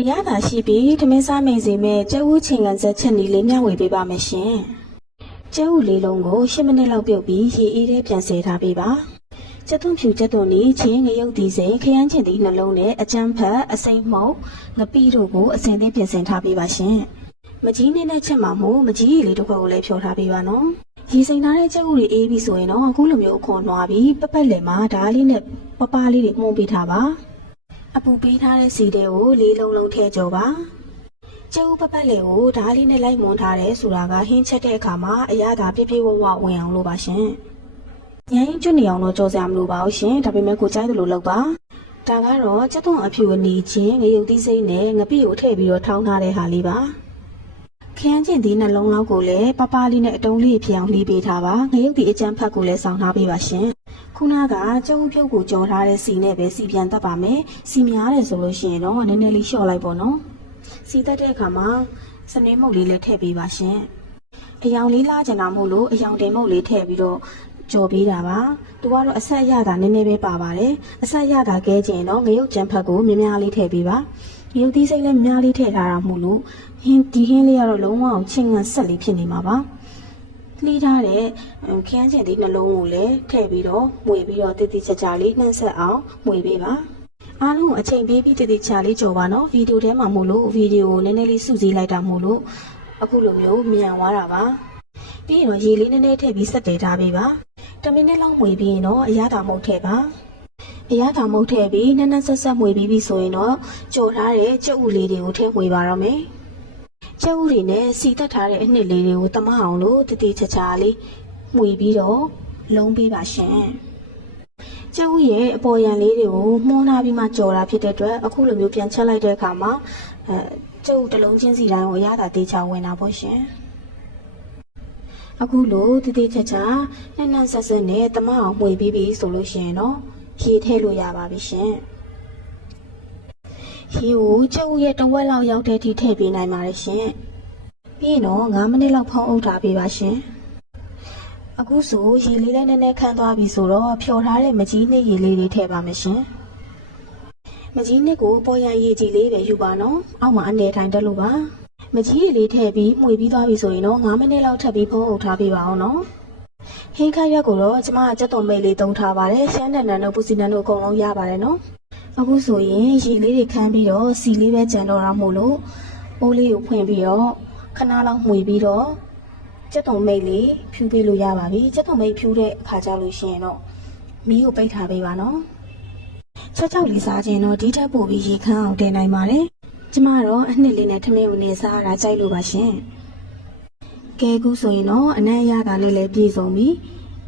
အရသာရှိပြီးထမင်းစားမိန်စီမဲ့ကျုပ်ဦးချင်းကန်ဆက်ချက်နီလေးမျှဝေပေးပါမယ်ရှင်ကျုပ်ဦးလေးလုံးကို10မိနစ်လောက်ပြုတ်ပြီးရေအေးထဲပြန်ဆဲထားပေးပါကျက်သွန်းဖြူကျက်သွန်းနီချင်းငရုတ်ဒီစိန်ခရမ်းချင်သည့်နှလုံးနဲ့အကျန်းဖတ်အစိမ့်မှုံငပိတို့ကိုအစင်သင်းပြင်ဆင်ထားပေးပါရှင်မကြီးနေနဲ့ချက်မှာမို့မကြီးရီလေးတစ်ခွက်ကိုလည်းဖြောထားပေးပါနော်ရေစိမ်ထားတဲ့ကျုပ်ဦးတွေအေးပြီဆိုရင်တော့အခုလိုမျိုးအခွန်နွားပြီးပက်ပက်လယ်မှာဓာတ်လေးနဲ့ပပလေးတွေမှုန်းပေးထားပါ အပူပေးထားတဲ့စီတွေကိုလေးလုံးလုံးထည့်ကြောပါကျုပ်ပပတ်လေကိုဓားလေးနဲ့လိုက်မွန်ထားတယ်ဆိုတာကဟင်းချက်တဲ့အခါမှာအရသာပြည့်ပြည့်ဝဝဝင်အောင်လို့ပါရှင်။ညရင်ကျွတ်နေအောင်တော့ကြောစရာမလိုပါဘူးရှင်။ဒါပေမဲ့ကိုကြိုက်တယ်လို့လုပ်ပါ။ဒါကတော့ကျက်သွန်အဖြူအနီချင်းငရုတ်သီးစိမ့်နဲ့ငပိကိုထည့်ပြီးတော့ထောင်းထားတဲ့ဟာလေးပါ။ခရမ်းကျင်သီးနှလုံးလောက်ကိုလည်းပပလေးနဲ့အတုံးလေးဖြစ်အောင်လှီးပေးထားပါ။ငရုတ်သီးအကျန်းဖတ်ကိုလည်းစောင်းထားပေးပါရှင်။ ခုနကကျုပ်ပြုတ်ကိုကြော်ထားတဲ့စီနဲ့ပဲစီပြန်တက်ပါမယ်စီများတယ်ဆိုလို့ရှိရင်တော့နည်းနည်းလေးလျှော့လိုက်ပေါ့နော်စီတက်တဲ့အခါမှာစနေမုတ်လေးလည်းထည့်ပေးပါရှင်အယောင်လေးလာကြတာမို့လို့အယောင်တင်မုတ်လေးထည့်ပြီးတော့ကြော်ပေးတာပါသူကတော့အဆက်အရတာနည်းနည်းပဲပါပါတယ်အဆက်အရတာကဲကျင်တော့ငရုတ်ကြံဖက်ကိုများများလေးထည့်ပေးပါငရုတ်သီးစိမ့်လည်းများများလေးထည့်ထားတာမို့လို့ဟင်းဒီဟင်းလေးကတော့လုံးဝအောင်ချင်းငံဆက်လေးဖြစ်နေမှာပါ လှီးထားတဲ့ခရမ်းကျင်သေးနှလုံးကိုလည်းထည့်ပြီးတော့မှွေပြီးတော့တည်တည်ချာချာလေးနှံ့ဆက်အောင်မှွေပေးပါအားလုံးအချိန်ပေးပြီးတည်တည်ချာလေးကြော်ပါနော်ဗီဒီယိုထဲမှာမို့လို့ဗီဒီယိုကိုနည်းနည်းလေးစုစည်းလိုက်တာမို့လို့အခုလိုမျိုးမြန်သွားတာပါပြီးရင်တော့ရေလေးနည်းနည်းထည့်ပြီးစက်တည်ထားပေးပါ10မိနစ်လောက်မှွေပြီးရင်တော့အရသာမုတ်ထည့်ပါအရသာမုတ်ထည့်ပြီးနန်းနန်းဆက်ဆက်မှွေပြီးပြီဆိုရင်တော့ကြော်ထားတဲ့ကြက်ဥလေးတွေကိုထည့်မှွေပါတော့မယ် ကျက်ဥတွေနဲ့စီတက်ထားတဲ့အနှစ်လေးတွေကိုတမအောင်လို့တတိချာချာလေးမှွေပြီးတော့လုံးပေးပါရှင်ကျက်ဥရဲ့အပေါ်ရန်လေးတွေကိုမှုန်းထားပြီးမှကြော်တာဖြစ်တဲ့အတွက်အခုလိုမျိုးပြန်ချက်လိုက်တဲ့အခါမှာအဲကျက်ဥတစ်လုံးချင်းစီတိုင်းကိုအရသာတေးချဝင်တာပေါ့ရှင်အခုလိုတတိချာချာနဲ့နဲ့ဆက်ဆက်နဲ့တမအောင်မှွေပြီးပြီဆိုလို့ရှိရင်တော့ရေထည့်လို့ရပါပြီရှင် ရေကိုကျုပ်ရဲ့တဝက်လောက်ရောက်တဲ့အထိထည့်ပေးနိုင်ပါတယ်ရှင်။ပြီးရင်တော့9မိနစ်လောက်ဖောင်းအုပ်ထားပေးပါရှင်။အခုဆိုရေလေးလည်းနည်းနည်းခန်းသွားပြီဆိုတော့ဖြော်ထားတဲ့မကြီးနှစ်ရေလေးတွေထည့်ပါမယ်ရှင်။မကြီးနှစ်ကိုပေါ်ရန်ရေကြီးလေးပဲယူပါနော်။အောက်မှာအနေထိုင်တက်လို့ပါ။မကြီးရေလေးထည့်ပြီးမှွေပြီးသွားပြီဆိုရင်တော့9မိနစ်လောက်ထပ်ပြီးဖုံးအုပ်ထားပေးပါအောင်နော်။ဟင်းခါရက်ကိုတော့ကျမကကြက်သွန်မိတ်လေးသုံးထားပါတယ်။ရှမ်းနန်နန်တို့ပူစီနန်တို့အကုန်လုံးရပါတယ်နော်။ အခုဆိုရင်ရေလေးတွေခမ်းပြီးတော့စီလေးပဲကြံတော့တာမို့လို့ပိုးလေးကိုဖွင့်ပြီးတော့ခဏလောက်မှွေပြီးတော့ကျက်တုံမိတ်လေးဖြူပေးလို့ရပါပြီကျက်တုံမိတ်ဖြူတဲ့အခါကျလို့ရှိရင်တော့မီးကိုပိတ်ထားပေးပါနော်ချက်ချောက်လေးစားခြင်းတော့ဒီထက်ပိုပြီးရေခမ်းအောင်တင်နိုင်ပါတယ်ကျမတော့အနှစ်လေးနဲ့ထမင်းကိုနေစားရတာကြိုက်လို့ပါရှင်ကဲကူးဆိုရင်တော့အနံ့ရတာလေးလည်းပြည့်စုံပြီ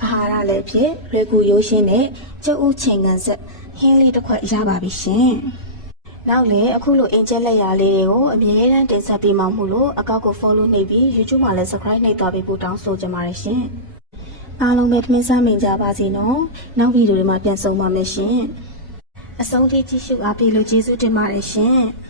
အာဟာရလည်းဖြစ်ရေကူရိုးရှင်းတဲ့ကျုပ်ဥချင်းကန်ဆက်ဟင်းလေးတစ်ခွက်ရပါပြီရှင်။နောက်လည်းအခုလိုအင်ဂျက်လက်ရာလေးတွေကိုအမြဲတမ်းတင်ဆက်ပေးမှမို့လို့အကောက်ကို follow နှိပ်ပြီး YouTube မှာလည်း subscribe နှိပ်သွားပေးဖို့တောင်းဆိုချင်ပါတယ်ရှင်။အားလုံးပဲထမင်းစားမိန်ကြပါစေနော်။နောက်ဗီဒီယိုတွေမှာပြန်ဆုံပါမယ်ရှင်။အဆုံးထိကြည့်ရှုအားပေးလို့ကျေးဇူးတင်ပါတယ်ရှင်။